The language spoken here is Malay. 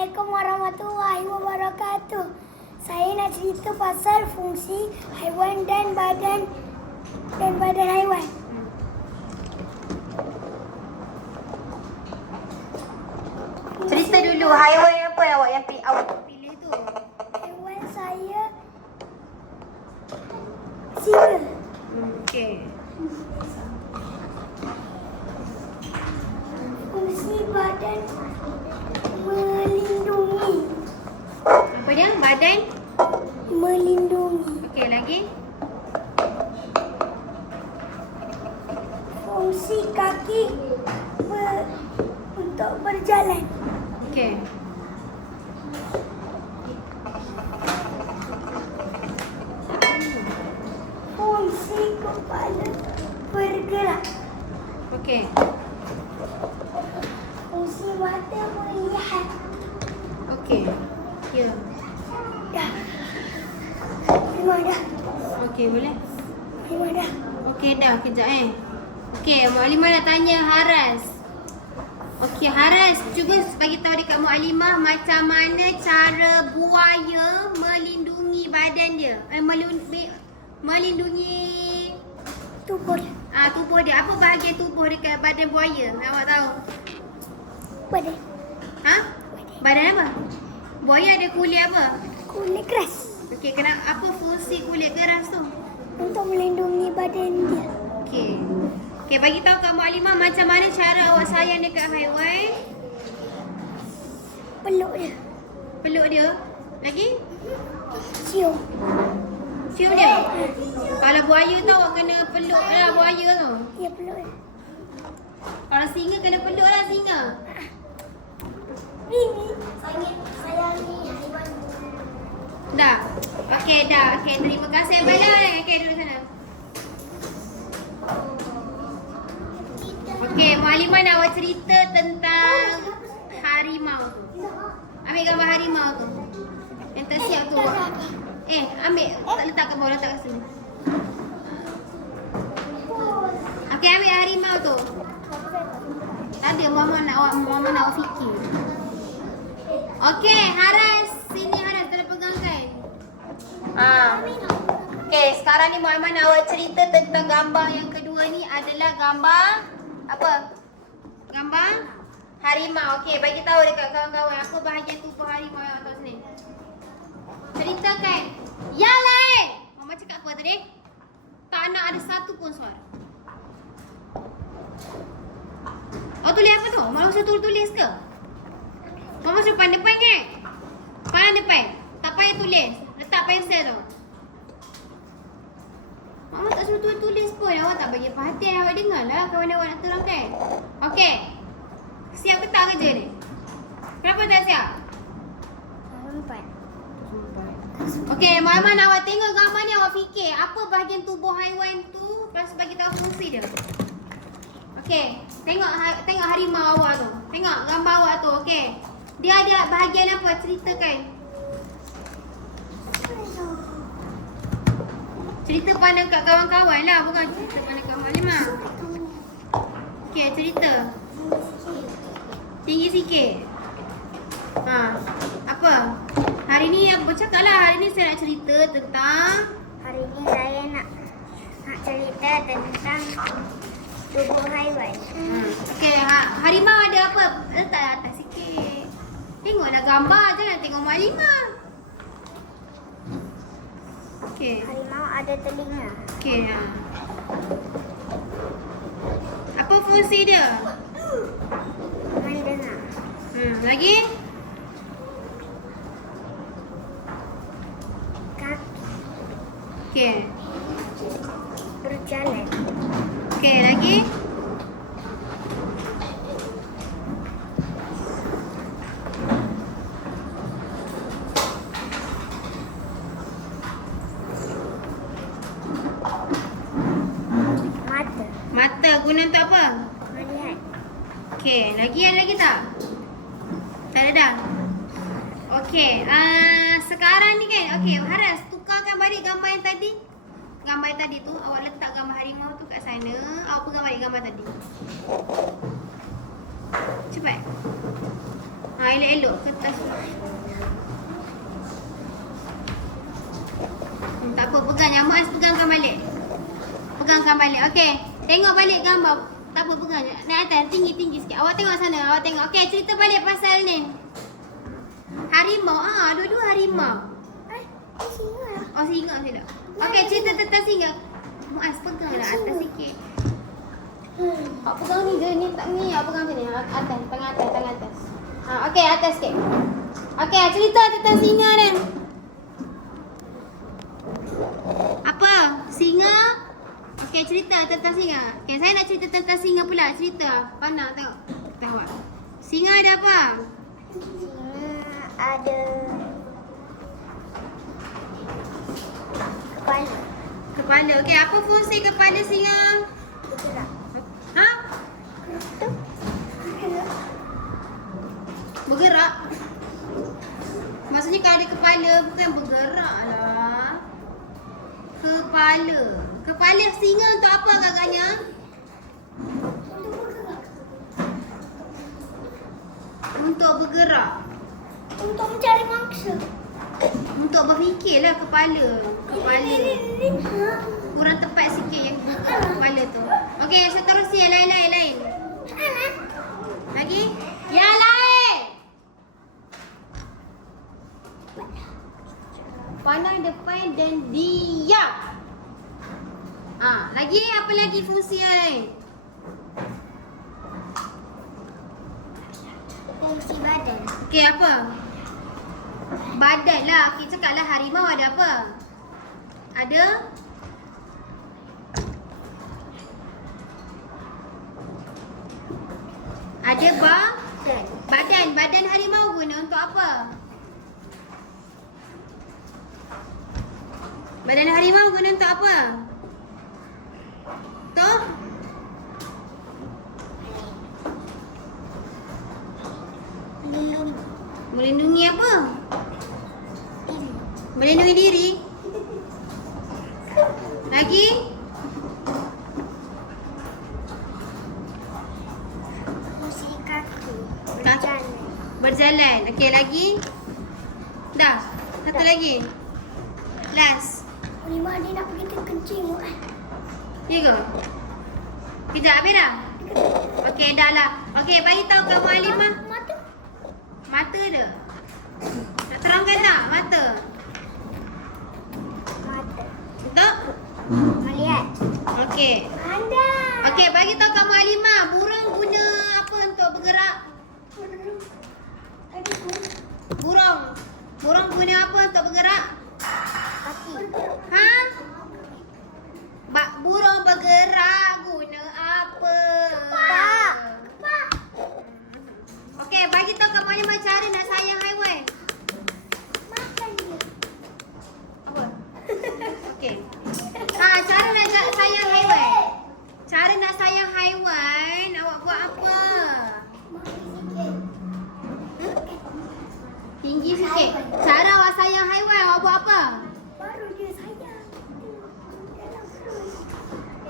Assalamualaikum warahmatullahi wabarakatuh. Saya nak cerita pasal fungsi haiwan dan badan dan badan haiwan. Cerita dulu haiwan apa yang awak yang pilih, awak pilih tu. Haiwan saya singa. Hmm, Okey. Fungsi badan melindungi. Apa dia? Badan. Melindungi. Okey lagi. Fungsi kaki ber, untuk berjalan. Okey. Fungsi kepala bergerak. Okey. Fungsi mata melihat. Okey. Ya. Dah. Okey boleh. Memang dah. Okey dah kejap eh. Okey, Mak Alimah nak tanya Haras. Okey, Haras, cuba bagi tahu dekat Mak Alimah macam mana cara buaya melindungi badan dia. Eh, melindungi melindungi Tubuh. ah tubuh dia. Apa bahagian tubuh dekat badan buaya? Awak tahu? Badan. Ha? Badan apa? Buaya ada kulit apa? Kulit keras. Okey, kenapa apa fungsi kulit keras tu? Untuk melindungi badan dia. Okey. Okey, bagi tahu kat Mak macam mana cara awak sayang dekat haiwan. Peluk dia. Peluk dia. Lagi? Cium. Cium dia. Kalau buaya tu awak kena peluk lah buaya tu. Ya peluk dia. Kalau singa kena peluk lah singa. Ini. Saya sayangi haiwan. Dah. Okey dah. Okey terima kasih banyak. Okey duduk sana. Okey, Mualimah nak awak cerita tentang harimau tu. Ambil gambar harimau tu. Yang tersiap tu. Eh, ambil. Tak letak ke bawah, letak ke sini. Okey, ambil harimau tu. Tak ada, Muhammad nak Muhammad nak fikir. Okey, Haras. Ah. Okey, sekarang ni Muhammad nak awak cerita tentang gambar yang kedua ni adalah gambar apa? Gambar harimau. Okey, bagi tahu dekat kawan-kawan apa bahagian tubuh harimau yang atas ni. Ceritakan. Yalah eh. Mama cakap apa tadi? Tak nak ada satu pun suara. Oh tulis apa tu? Malu saya tulis ke? Mama suruh pandai depan kan? Pandai depan. Tak payah tulis. Letak pensel tu. Mama tak suruh tulis, tulis pun. Awak tak bagi perhatian. Awak dengar lah kawan awak nak terangkan. Okey. Siap ke tak kerja ni? Kenapa tak siap? Empat. Okey, nak awak tengok gambar ni awak fikir apa bahagian tubuh haiwan tu lepas bagi tahu fungsi dia. Okey, tengok ha- tengok harimau awak tu. Tengok gambar awak tu, okey. Dia ada bahagian apa? Ceritakan. Cerita pandang kat kawan-kawan lah, bukan cerita pandang kat Mak Limah. Okey, cerita. Tinggi sikit. Ha, apa? Hari ni apa cakap lah, hari ni saya nak cerita tentang Hari ini saya nak nak cerita tentang tubuh haiwan. Hmm. Okey, ha, harimau ada apa? Letak atas sikit. Tengoklah gambar, jangan tengok Mak Limah. Okey. Harimau ada telinga. Okey. Ha. Apa fungsi dia? Mendengar. Hmm, lagi? Kaki Okey. berjalan. Okey, lagi? Mata guna untuk apa? melihat. Okey, lagi ada lagi tak? Tak ada dah. Okey, uh, sekarang ni kan, okey, Haras tukarkan balik gambar yang tadi. Gambar yang tadi tu, awak letak gambar harimau tu kat sana. Awak pegang balik gambar tadi. Cepat. Ha, elok-elok kertas. Hmm, tak apa, pegang yang Muaz pegangkan balik. Pegangkan balik. Okey. Tengok balik gambar. Tak apa, pegang. Naik atas, tinggi-tinggi sikit. Awak tengok sana, awak tengok. Okey, cerita balik pasal ni. Harimau. Ah, dua-dua harimau. Eh, ni singa. Oh, singa tidak. Okey, cerita tentang singa. Muaz pegang lah atas sikit. Hmm. Awak pegang ni je, ni tak ni. Awak pegang sini. Ha, Atas, tangan atas, tangan atas. Ha, okey, atas sikit. Okey, cerita tentang singa ni. Apa? Singa? Okey, cerita tentang singa. Okey, saya nak cerita tentang singa pula. Cerita. Pandang tengok. Tengok. Singa ada apa? Singa ada kepala. Kepala. Okey, apa fungsi kepala singa? Bergerak. Ha? Bergerak. Maksudnya kalau ada kepala bukan bergerak lah. Kepala. Kepala singa untuk apa agaknya? Untuk bergerak. Untuk mencari mangsa. Untuk berfikirlah kepala. Kepala. Kurang tepat sikit yang kepala tu. Okey, seterusnya yang lain-lain lain. Lagi? Yang lain. Pandang depan dan diam. Ha, lagi apa lagi fungsi lain? Fungsi badan. Okey, apa? Badan lah. Okey, cakaplah harimau ada apa? Ada? Ada ba? Dan. Badan. Badan harimau guna untuk apa? Badan harimau guna untuk apa? Tu? Melindungi. Melindungi apa? Diri. Melindungi diri. Lagi? Kaki. Berjalan. Berjalan. Okey, lagi? Dah. Satu lagi. Last. Lima dia nak pergi terkencing. eh. Ya ke? Kejap habis dah? Okey, dah lah. Okey, bagi tahu kat Mualimah. Mata. Mata ada? Nak terangkan tak? Mata. Okey. Anda. Okey, bagi tahu kat Mualimah. Burung guna apa untuk bergerak? Pun. Burung. Burung guna apa untuk bergerak?